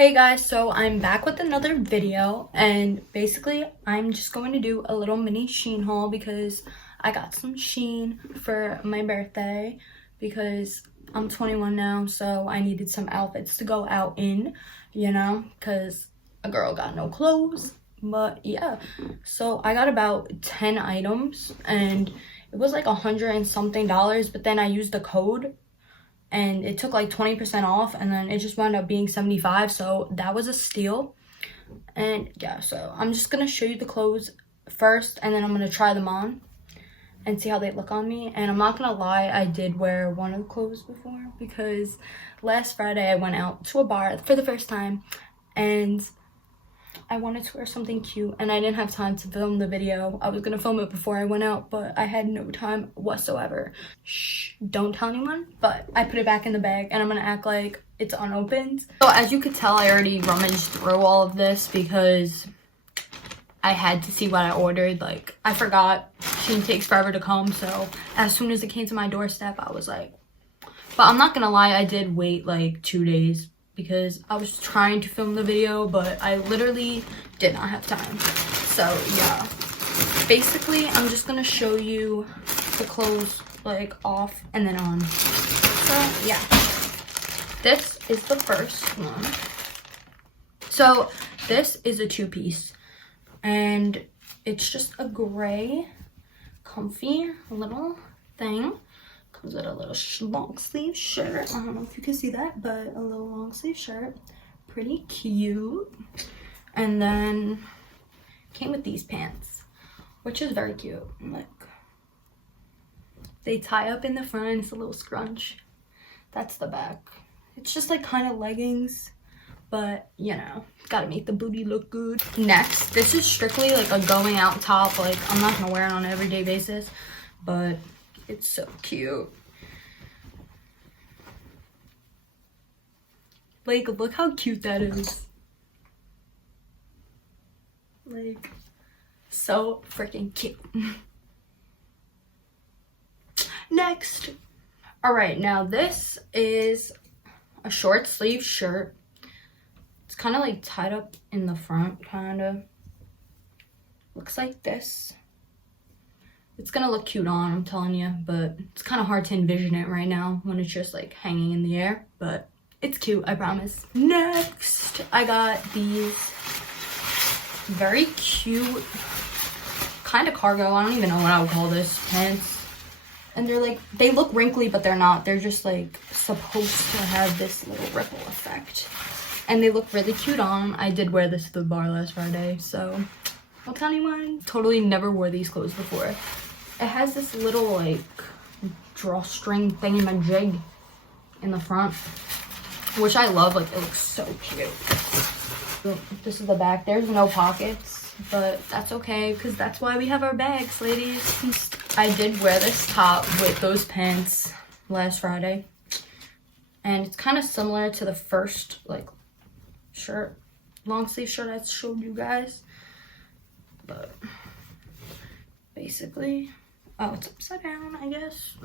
Hey guys, so I'm back with another video, and basically I'm just going to do a little mini Shein haul because I got some Shein for my birthday because I'm 21 now, so I needed some outfits to go out in, because a girl got no clothes. But yeah, so I got about 10 items and it was like $100 and something, but then I used the code and it took like 20% off, and then it just wound up being 75, so that was a steal. And yeah, so I'm just gonna show you the clothes first, and then I'm gonna try them on and see how they look on me. And I'm not gonna lie, I did wear one of the clothes before because last Friday I went out to a bar for the first time and I wanted to wear something cute and I didn't have time to film the video. I was gonna film it before I went out, but I had no time whatsoever. Shh, don't tell anyone. But I put it back in the bag and I'm gonna act like it's unopened. So as you could tell, I already rummaged through all of this because I had to see what I ordered. Like, I forgot Shein takes forever to come, so as soon as it came to my doorstep, I was like, but I'm not gonna lie, I did wait like 2 days because I was trying to film the video, but I literally did not have time. So yeah, basically I'm just gonna show you the clothes like off and then on. So yeah, this is the first one. So this is a two-piece and it's just a gray comfy little thing. Comes with a little long sleeve shirt. I don't know if you can see that, but a little long sleeve shirt. Pretty cute. And then came with these pants, which is very cute. Like, they tie up in the front. It's a little scrunch. That's the back. It's just like kind of leggings, but you know, gotta make the booty look good. Next, this is strictly like a going out top. Like, I'm not gonna wear it on an everyday basis, but it's so cute. Like, look how cute that is. Like, so freaking cute. Next. All right, now this is a short sleeve shirt. It's kind of like tied up in the front, kind of. Looks like this. It's gonna look cute on, I'm telling you, but it's kind of hard to envision it right now when it's just like hanging in the air, but it's cute, I promise. Next, I got these very cute kind of cargo, I don't even know what I would call this, pants. And they're like, they look wrinkly, but they're not. They're just like supposed to have this little ripple effect. And they look really cute on. I did wear this to the bar last Friday, so don't tell anyone. Totally never wore these clothes before. It has this little like drawstring thingamajig in the front, which I love. Like, it looks so cute. So, this is the back. There's no pockets, but that's okay because that's why we have our bags, ladies. I did wear this top with those pants last Friday, and it's kind of similar to the first like shirt, long sleeve shirt I showed you guys, but basically, oh, it's upside down, I guess.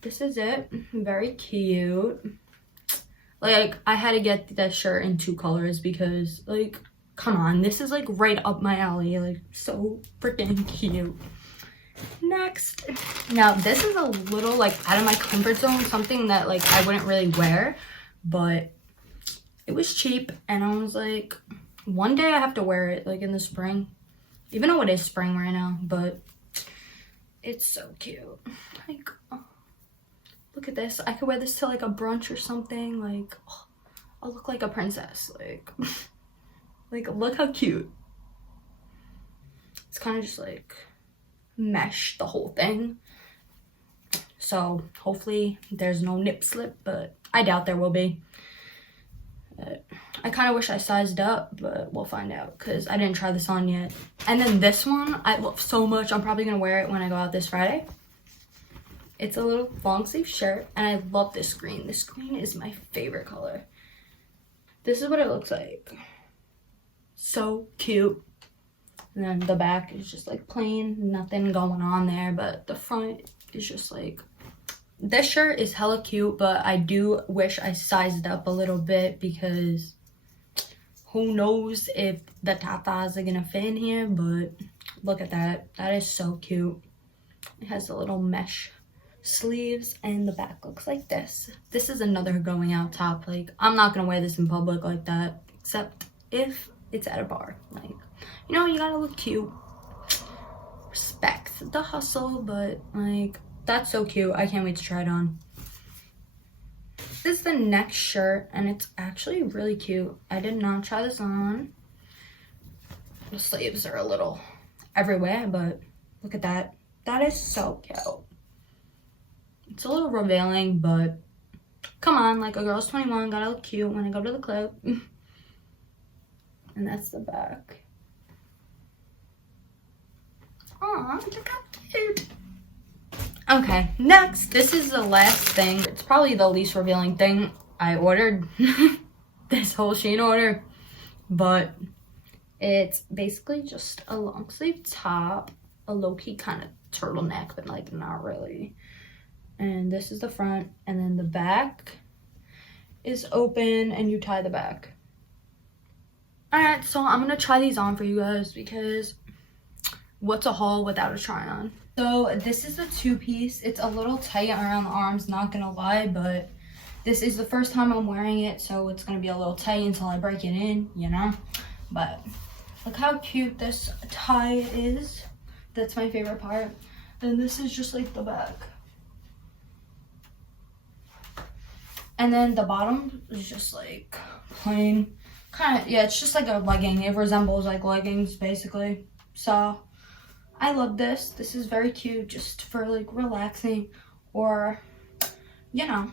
This is it. Very cute. Like, I had to get that shirt in 2 colors because, like, come on, this is like right up my alley. Like, so freaking cute. Next, now this is a little like out of my comfort zone, something that like I wouldn't really wear, but it was cheap and I was like, one day I have to wear it, like in the spring, even though it is spring right now, but it's so cute. Like, oh, look at this. I could wear this to like a brunch or something. Like, oh, I'll look like a princess. Like, like, look how cute. It's kind of just like mesh, the whole thing. So hopefully there's no nip slip, but I doubt there will be. I kind of wish I sized up, but we'll find out because I didn't try this on yet. And then this one I love so much. I'm probably gonna wear it when I go out this Friday. It's a little long sleeve shirt and I love this green. This green is my favorite color. This is what it looks like. So cute. And then the back is just like plain, nothing going on there, but the front is just like, this shirt is hella cute, but I do wish I sized up a little bit because who knows if the tatas are gonna fit in here, but look at that. That is so cute. It has the little mesh sleeves and the back looks like this. This is another going out top. Like, I'm not gonna wear this in public like that, except if it's at a bar. Like, you know, you gotta look cute. Respect the hustle, but like, that's so cute. I can't wait to try it on. This is the next shirt, and it's actually really cute. I did not try this on. The sleeves are a little everywhere, but look at that. That is so cute. It's a little revealing, but come on, like, a girl's 21, gotta look cute when I go to the club. And that's the back. Aw, look how cute. Okay, next, this is the last thing. It's probably the least revealing thing I ordered. This whole Shein order. But it's basically just a long sleeve top, a low-key kind of turtleneck, but like not really. And this is the front, and then the back is open and you tie the back. Alright, so I'm gonna try these on for you guys because what's a haul without a try on? So this is a two-piece. It's a little tight around the arms, not gonna lie, but this is the first time I'm wearing it, so it's gonna be a little tight until I break it in, you know? But look how cute this tie is. That's my favorite part. And this is just like the back. And then the bottom is just like plain. Kind of, yeah, it's just like a legging. It resembles like leggings basically. So I love this. This is very cute just for like relaxing or, you know,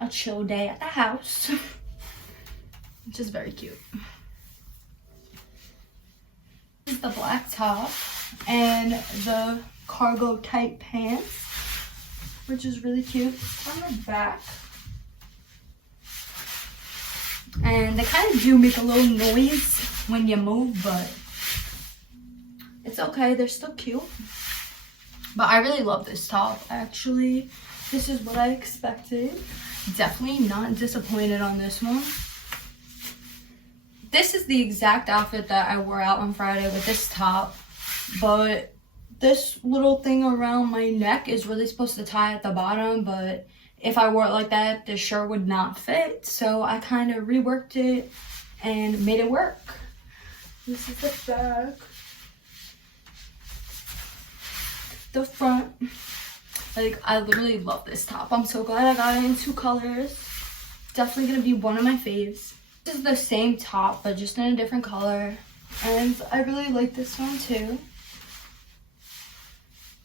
a chill day at the house. Which is very cute. This is the black top and the cargo tight pants, which is really cute. On the back. And they kind of do make a little noise when you move, but it's okay. They're still cute. But I really love this top, actually. This is what I expected. Definitely not disappointed on this one. This is the exact outfit that I wore out on Friday with this top, but this little thing around my neck is really supposed to tie at the bottom, but if I wore it like that, this shirt would not fit, so I kind of reworked it and made it work. This is the back. The front. Like, I literally love this top. I'm so glad I got it in 2 colors. Definitely gonna be one of my faves. This is the same top, but just in a different color. And I really like this one too.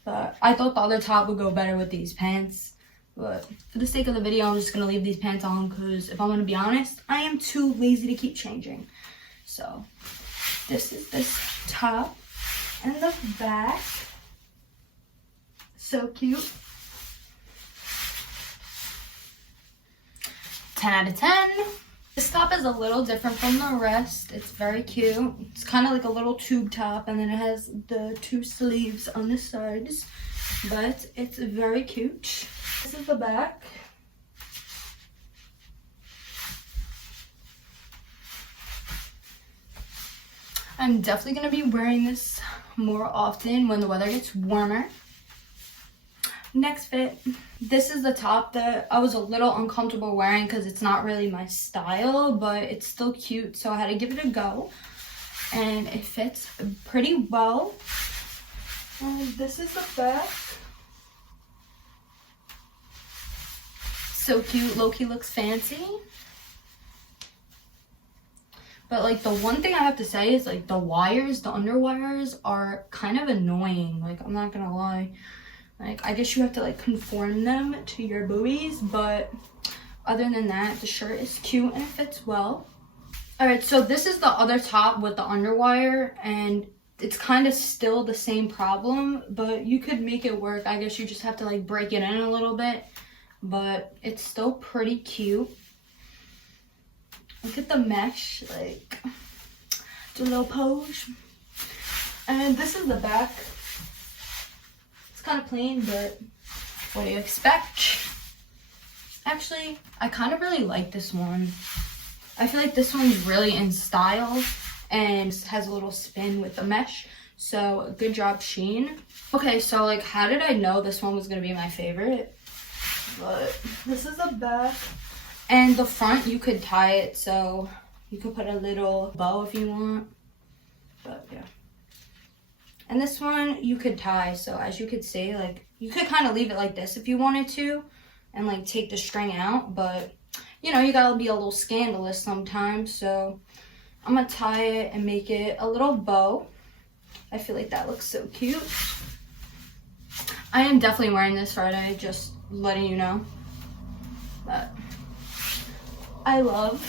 But I thought the other top would go better with these pants. But for the sake of the video, I'm just gonna leave these pants on because if I'm gonna be honest, I am too lazy to keep changing. So this is this top and the back. So cute. 10 out of 10. This top is a little different from the rest. It's very cute. It's kind of like a little tube top, and then it has the 2 sleeves on the sides, but it's very cute. This is the back. I'm definitely going to be wearing this more often when the weather gets warmer. Next fit. This is the top that I was a little uncomfortable wearing because it's not really my style, but it's still cute, so I had to give it a go. And it fits pretty well. And this is the back. So cute. Low-key looks fancy. But like, the one thing I have to say is like the wires, the underwires are kind of annoying. Like, I'm not gonna lie. Like, I guess you have to like conform them to your boobies, but other than that, the shirt is cute and it fits well. Alright, so this is the other top with the underwire, and it's kind of still the same problem, but you could make it work. I guess you just have to like break it in a little bit, but it's still pretty cute. Look at the mesh, like, do a little pose. And this is the back. It's kind of plain, but what do you expect? Actually, I kind of really like this one. I feel like this one's really in style and has a little spin with the mesh. So good job, Shein. Okay, so like, how did I know this one was gonna be my favorite? But this is the back. And the front, you could tie it, so you could put a little bow if you want. But yeah. And this one you could tie, so as you could see, like, you could kind of leave it like this if you wanted to and like take the string out, but you know, you gotta be a little scandalous sometimes, so I'm gonna tie it and make it a little bow. I feel like that looks so cute. I am definitely wearing this Friday, just letting you know. But I love.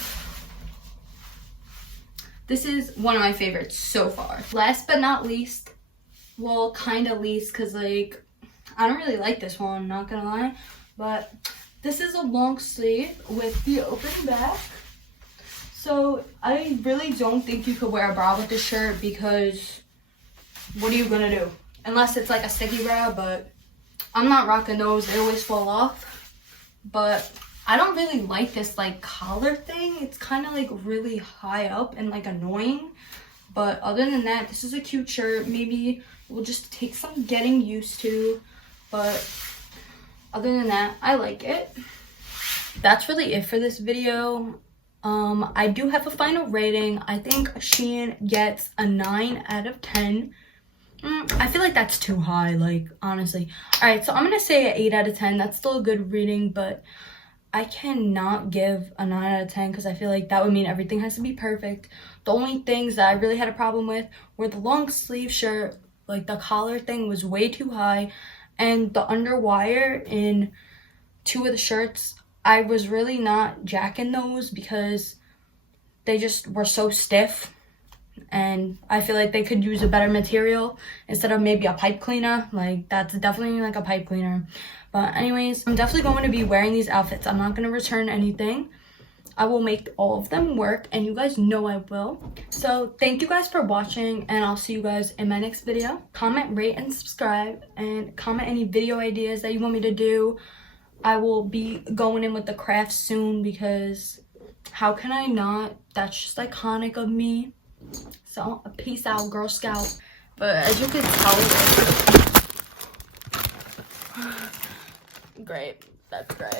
This is one of my favorites so far. Last but not least, well, kind of least, because like, I don't really like this one, not gonna lie, but this is a long sleeve with the open back. So I really don't think you could wear a bra with this shirt, because what are you gonna do? Unless it's like a sticky bra, but I'm not rocking those, they always fall off. But I don't really like this like collar thing. It's kind of like really high up and like annoying. But other than that, this is a cute shirt. Maybe it will just take some getting used to, but other than that, I like it. That's really it for this video. I do have a final rating. I think Shein gets a 9 out of 10. I feel like that's too high, like, honestly. All right, so I'm gonna say an 8 out of 10. That's still a good reading, but I cannot give a 9 out of 10 because I feel like that would mean everything has to be perfect. The only things that I really had a problem with were the long sleeve shirt, like the collar thing was way too high, and the underwire in 2 of the shirts, I was really not jacking those because they just were so stiff, and I feel like they could use a better material instead of maybe a pipe cleaner. Like, that's definitely like a pipe cleaner. But anyways, I'm definitely going to be wearing these outfits. I'm not going to return anything. I will make all of them work, and you guys know I will. So thank you guys for watching, and I'll see you guys in my next video. Comment, rate, and subscribe, and comment any video ideas that you want me to do. I will be going in with the crafts soon, because how can I not? That's just iconic of me. So peace out, Girl Scout. But as you can tell, great, that's great.